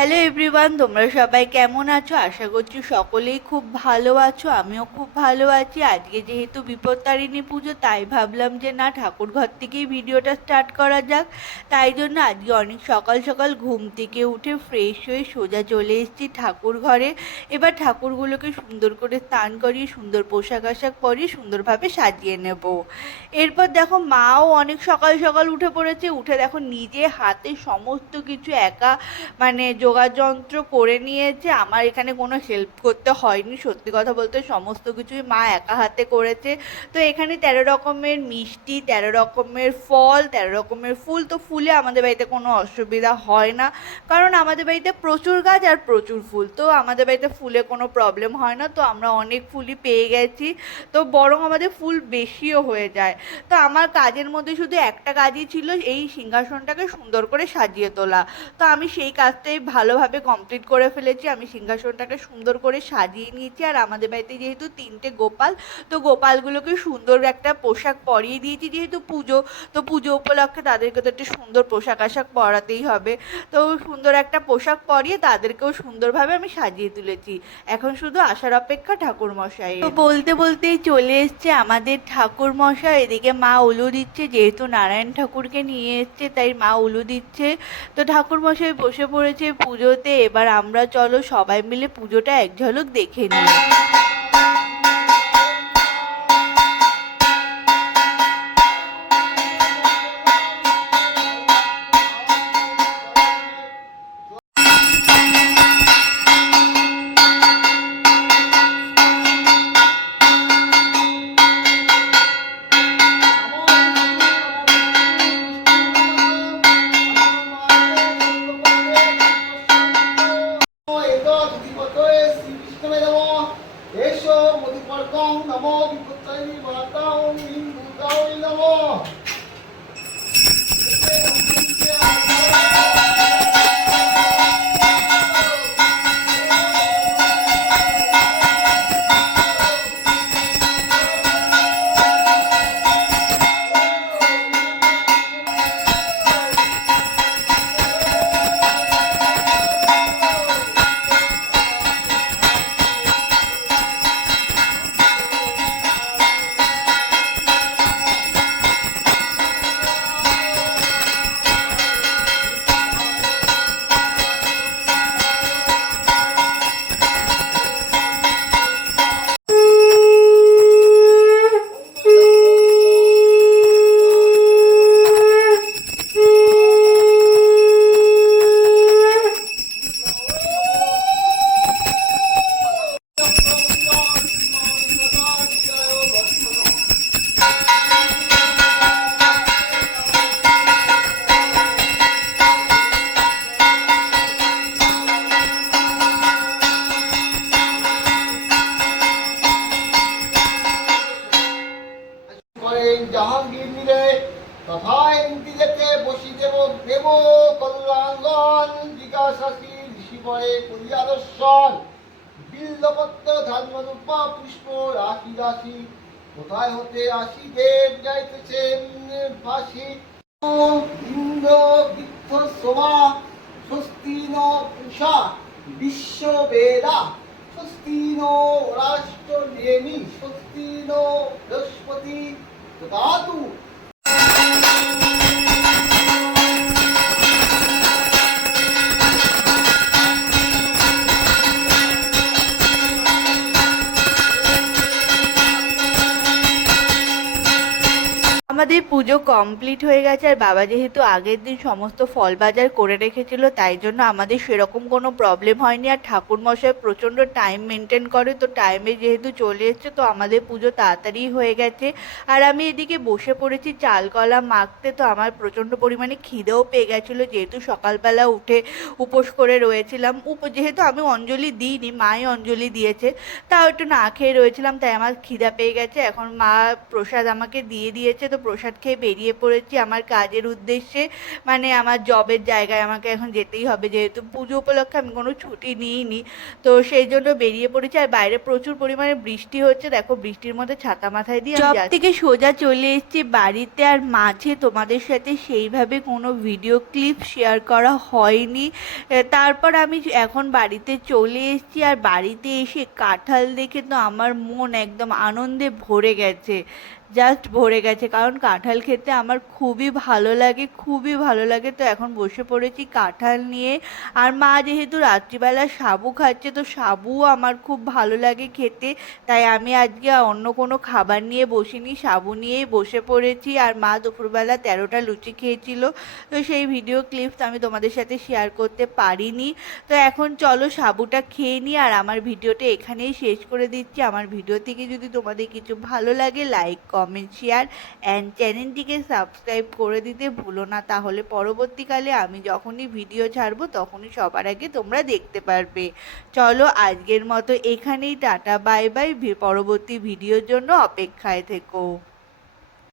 Hello everyone, তোমরা সবাই কেমন আছো? আশা করছি সকলেই খুব ভালো আছো, আমিও খুব ভালো আছি। আজকে যেহেতু বিপত্তারিণী পুজো, তাই ভাবলাম যে না ঠাকুর ঘর থেকেই ভিডিওটা স্টার্ট করা যাক। তাই জন্য আজকে অনেক সকাল সকাল ঘুম থেকে উঠে ফ্রেশ হয়ে সোজা চলে এসেছি ঠাকুর ঘরে এবার ঠাকুরগুলোকে সুন্দর করে স্নান করিয়ে, সুন্দর পোশাক আশাক পরিয়ে, সুন্দরভাবে সাজিয়ে নেব। এরপর দেখো, মাও অনেক সকাল সকাল উঠে পড়েছে। উঠে দেখো, নিজে হাতে সমস্ত কিছু একা মানে যোগাযন্ত্র করে নিয়েছে, আমার এখানে কোনো হেল্প করতে হয়নি। সত্যি কথা বলতে সমস্ত কিছুই মা একা হাতে করেছে। তো এখানে তেরো রকমের মিষ্টি, তেরো রকমের ফল, তেরো রকমের ফুল, তো ফুলে আমাদের বাড়িতে কোনো অসুবিধা হয় না। কারণ আমাদের বাড়িতে প্রচুর গাছ আর প্রচুর ফুল, তো আমাদের বাড়িতে ফুলে কোনো প্রবলেম হয় না। তো আমরা অনেক ফুলই পেয়ে গেছি, তো বরং আমাদের ফুল বেশিও হয়ে যায়। তো আমার কাজের মধ্যে শুধু একটা কাজই ছিল, এই সিংহাসনটাকে সুন্দর করে সাজিয়ে তোলা। তো আমি সেই কাজটাই ভালোভাবে কমপ্লিট করে ফেলেছি। আমি সিংহাসনটাকে সুন্দর করে সাজিয়ে নিয়েছি। আর আমাদের বাড়িতে যেহেতু তিনটে গোপাল, তো গোপালগুলোকে সুন্দর একটা পোশাক পরিয়ে দিয়েছি যেহেতু পুজো। তো পুজো উপলক্ষে তাদেরকে তো একটা সুন্দর পোশাক আশাক পরাতেই হবে। তো সুন্দর একটা পোশাক পরিয়ে তাদেরকেও সুন্দরভাবে আমি সাজিয়ে তুলেছি। এখন শুধু আসার অপেক্ষা ঠাকুর মশাই। তো বলতে বলতেই চলে এসছে আমাদের ঠাকুর মশাই। এদিকে মা উলু দিচ্ছে, যেহেতু নারায়ণ ঠাকুরকে নিয়ে এসছে, তাই মা উলু দিচ্ছে। তো ঠাকুর মশাই বসে পড়েছে পুজোতে এবার আমরা চলো সবাই মিলে পুজোটা এক ঝলক দেখে নিই। এসো মধুপর্কং নম। বিপত্তাই মাতাও হিন্দুতাও নমো। জাহাঙ্গীর মিলে তথায় নীতিলেতে বসি দেব দেব কল্যাণগণ জিজ্ঞাসাসী ঋষি পরে বিল্লপত্র ধর্মরূপা পুষ্প রাশি রাশি কোথায় হতে আসি দেব যাইতেছেন ফাঁসি ইন্দ্র বৃদ্ধ সোমা স্বস্তি ন রাষ্ট্র বৃহস্পতি ਜਗਾ ਤੂੰ। আমাদের পুজো কমপ্লিট হয়ে গেছে আর বাবা যেহেতু আগের দিন সমস্ত ফল বাজার করে রেখেছিল, তাই জন্য আমাদের সেরকম কোনো প্রবলেম হয়নি। আর ঠাকুর মশাই প্রচণ্ড টাইম মেনটেন করে, তো টাইমে যেহেতু চলে এসছে, তো আমাদের পুজো তাড়াতাড়ি হয়ে গেছে। আর আমি এদিকে বসে পড়েছি চাল কলা মাখতে, তো আমার প্রচণ্ড পরিমাণে খিদেও পেয়ে গেছিল। যেহেতু সকালবেলা উঠে উপোস করে রয়েছিলাম, উপ যেহেতু আমি অঞ্জলি দিইনি, মাই অঞ্জলি দিয়েছে, তাও একটু না খেয়ে রয়েছিলাম, তাই আমার খিদা পেয়ে গেছে। এখন মা প্রসাদ আমাকে দিয়ে দিয়েছে, তো প্রসাদ খেয়ে বেরিয়ে পড়েছি আমার কাজের উদ্দেশ্যে। মানে আমার জবের জায়গায় আমাকে এখন যেতেই হবে যেহেতু পুজো উপলক্ষে আমি কোনো ছুটি নিইনি। তো সেই জন্য বেরিয়ে পড়েছি আর বাইরে প্রচুর পরিমাণে বৃষ্টি হচ্ছে। দেখো বৃষ্টির মধ্যে ছাতা মাথায় দিয়ে চপ থেকে সোজা চলে এসেছি বাড়িতে আর মাঝে তোমাদের সাথে সেইভাবে কোনো ভিডিও ক্লিপ শেয়ার করা হয়নি। তারপর আমি এখন বাড়িতে চলে এসেছি আর বাড়িতে এসে কাঁঠাল দেখে তো আমার মন একদম আনন্দে ভরে গেছে। জাস্ট ভরে গেছে। কারণ কাঁঠাল খেতে আমার খুবই ভালো লাগে, খুবই ভালো লাগে। তো এখন বসে পড়েছি কাঁঠাল নিয়ে। আর মা যেহেতু রাত্রিবেলা সাবু খাচ্ছে, তো সাবুও আমার খুব ভালো লাগে খেতে। তাই আমি আজকে অন্য কোনো খাবার নিয়ে বসিনি, সাবু নিয়েই বসে পড়েছি। আর মা দুপুরবেলা তেরোটা লুচি খেয়েছিল। তো সেই ভিডিও ক্লিপস আমি তোমাদের সাথে শেয়ার করতে পারিনি। তো এখন চলো সাবুটা খেয়ে নিই। আর আমার ভিডিওটা এখানেই শেষ করে দিচ্ছি। আমার ভিডিও থেকে যদি তোমাদের কিছু ভালো লাগে লাইক কমেন্ট শেয়ার অ্যান্ড চ্যানেলটিকে সাবস্ক্রাইব করে দিতে ভুলো না। তাহলে পরবর্তীকালে আমি যখনই ভিডিও ছাড়বো, তখনই সবার আগে তোমরা দেখতে পারবে। চলো আজকের মতো এখানেই টাটা বাই বাই পরবর্তী ভিডিওর জন্য অপেক্ষায় থেকো।